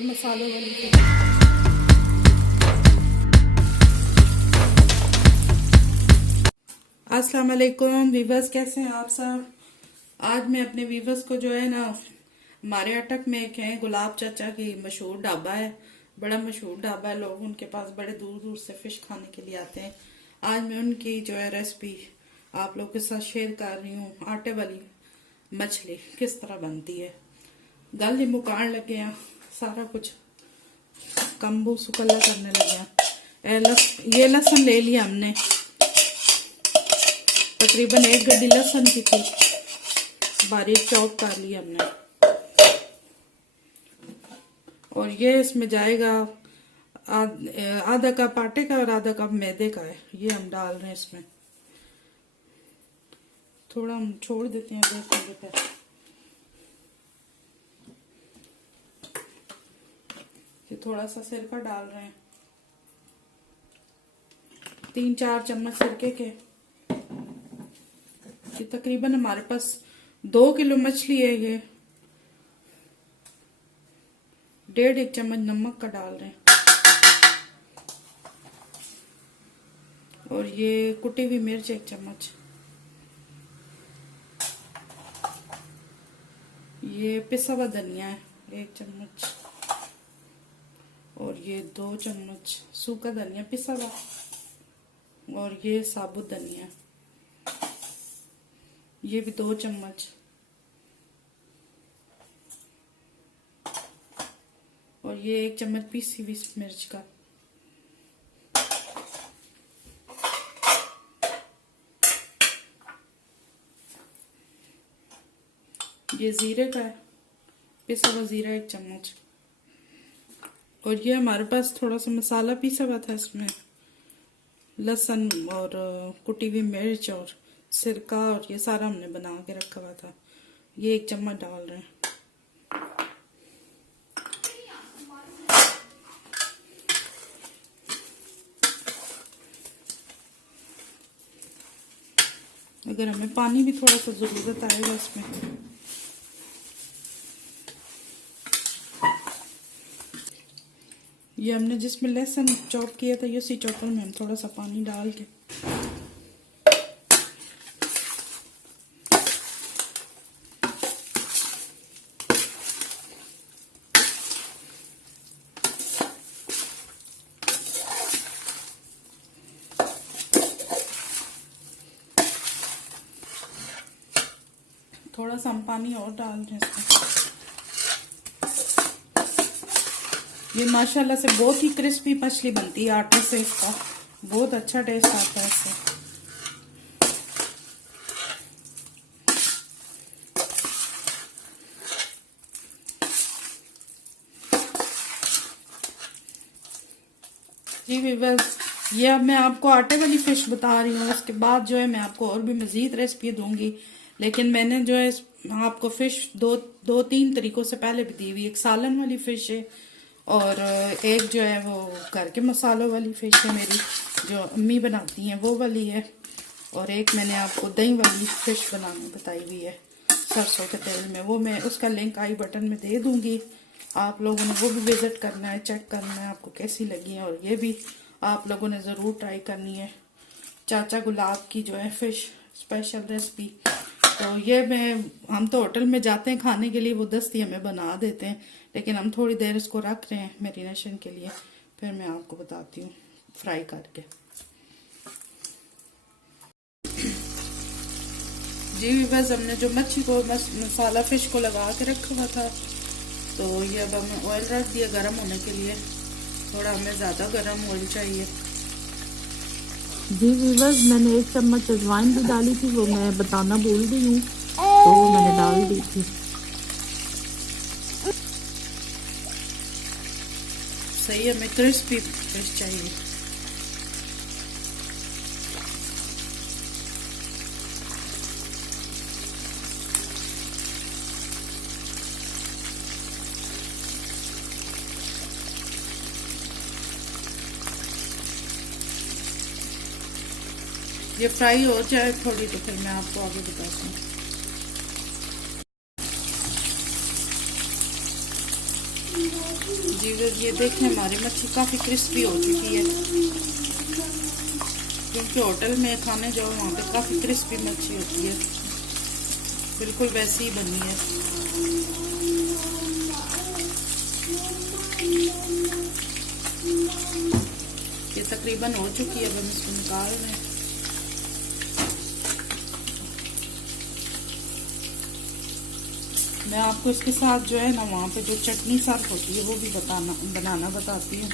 के मसालों वाली फिश। अस्सलाम वालेकुम वीवर्स, कैसे हैं आप सब। आज मैं अपने वीवर्स को जो है ना, हमारे अटक में एक है गुलाब चाचा की मशहूर ढाबा है, बड़ा मशहूर ढाबा है। लोग उनके पास बड़े दूर दूर से फिश खाने के लिए आते हैं। आज मैं उनकी जो है रेसिपी आप लोग के साथ शेयर कर रही हूँ। आटे वाली मछली किस तरह बनती है। गल ही मुकान लगे हैं, सारा कुछ कम्बू सुकल्ला करने लगे हैं। ये लहसुन ले लिया हमने, तकरीबन 1 गड्डी लहसुन की थी, बारीक चॉप कर लिया हमने। और ये इसमें जाएगा आधा कप आटे का और आधा कप मैदे का है, ये हम डाल रहे हैं इसमें। थोड़ा हम छोड़ देते हैं गैस पे। ये थोड़ा सा सिरका डाल रहे हैं, 3-4 चम्मच सिरके के। ये तकरीबन हमारे पास 2 किलो मछली है। ये 1.5 चम्मच नमक का डाल रहे हैं। और ये कुटी हुई मिर्च 1 चम्मच, ये पिसा हुआ धनिया है 1 चम्मच, और ये 2 चम्मच सूखा धनिया पिसा हुआ, और ये साबुत धनिया, ये भी 2 चम्मच, और ये 1 चम्मच पीसी हुई मिर्च का। ये जीरे का है, पिसा हुआ जीरा 1 चम्मच। और ये हमारे पास थोड़ा सा मसाला पिसा हुआ था, इसमें लहसुन और कुटी हुई मिर्च और सिरका, और ये सारा हमने बना के रखा हुआ था। ये 1 चम्मच डाल रहे हैं। अगर हमें पानी भी थोड़ा सा जरूरत आएगा इसमें। ये हमने जिसमें लहसुन चॉप किया था, ये उसी चॉपर में हम थोड़ा सा पानी डाल के थोड़ा सा हम पानी और डाल रहे हैं इसमें। ये माशाल्लाह से बहुत ही क्रिस्पी मछली बनती है आटे से, इसका बहुत अच्छा टेस्ट आता है इससे। जी व्यूअर्स, ये अब मैं आपको आटे वाली फिश बता रही हूँ। इसके बाद जो है मैं आपको और भी मजीद रेसिपी दूंगी, लेकिन मैंने जो है आपको फिश दो तीन तरीकों से पहले भी दी हुई। एक सालन वाली फिश है, और एक जो है वो घर के मसालों वाली फिश है मेरी, जो अम्मी बनाती हैं वो वाली है। और एक मैंने आपको दही वाली फिश बनानी बताई हुई है सरसों के तेल में, वो मैं उसका लिंक आई बटन में दे दूंगी। आप लोगों ने वो भी विजिट करना है, चेक करना है आपको कैसी लगी है। और ये भी आप लोगों ने ज़रूर ट्राई करनी है, चाचा गुलाब की जो है फिश स्पेशल रेसिपी। तो ये हम तो होटल में जाते हैं खाने के लिए, वो दस्ती हमें बना देते हैं, लेकिन हम थोड़ी देर इसको रख रहे हैं मैरिनेशन के लिए, फिर मैं आपको बताती हूँ फ्राई करके। जी बस हमने जो मच्छी को मसाला फिश को लगा के रखा हुआ था, तो ये अब हमें ऑयल रख दिया गर्म होने के लिए। थोड़ा हमें ज़्यादा गर्म ऑयल चाहिए। जी व्यूअर्स, मैंने 1 चम्मच अजवाइन भी डाली थी, वो मैं बताना भूल गई हूँ, तो वो मैंने डाल दी थी। सही हमें क्रिस्पी फिश चाहिए। ये फ्राई हो जाए थोड़ी, तो फिर मैं आपको आगे बताती हूँ। जी ये देखें हमारी मच्छी काफ़ी क्रिस्पी हो चुकी है, क्योंकि होटल में खाने जाओ वहाँ पे काफ़ी क्रिस्पी मच्छी होती है, बिल्कुल वैसी ही बनी है। ये तकरीबन हो चुकी है, अब हम इसको निकाल रहे हैं। मैं आपको इसके साथ जो है ना वहाँ पे जो चटनी सर्व होती है वो भी बनाना बताती हूँ।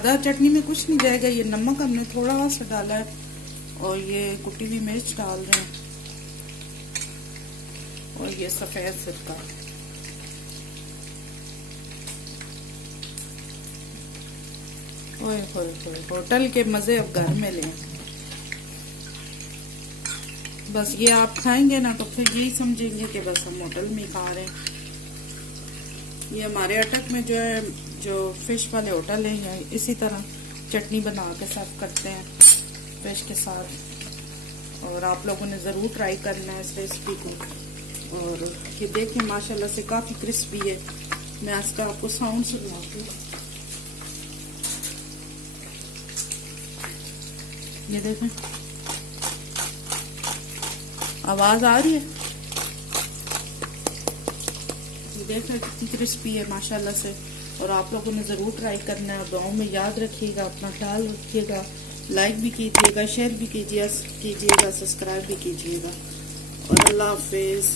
ज़्यादा चटनी में कुछ नहीं जाएगा, ये नमक हमने थोड़ा सा डाला है और ये कुटी हुई मिर्च डाल रहे हैं और ये सफेद सिरका। ओए होए होटल के मजे अब घर में लें। बस ये आप खाएंगे ना तो फिर यही समझेंगे कि बस हम होटल में खा रहे हैं। ये हमारे अटक में जो है, जो फिश वाले होटल है, या इसी तरह चटनी बना के सर्व करते हैं फिश के साथ। और आप लोगों ने ज़रूर ट्राई करना है इस रेसिपी को। और ये देखें माशाल्लाह से काफ़ी क्रिस्पी है। मैं इसका आपको साउंड सुनाती हूँ, ये देखें आवाज़ आ रही है, देखें कितनी क्रिस्पी है माशाल्लाह से। और आप लोगों ने ज़रूर ट्राई करना है। दुआओं में याद रखिएगा, अपना ख्याल रखिएगा, लाइक भी कीजिएगा, शेयर भी कीजिएगा, सब्सक्राइब भी कीजिएगा। और अल्लाह हाफिज़।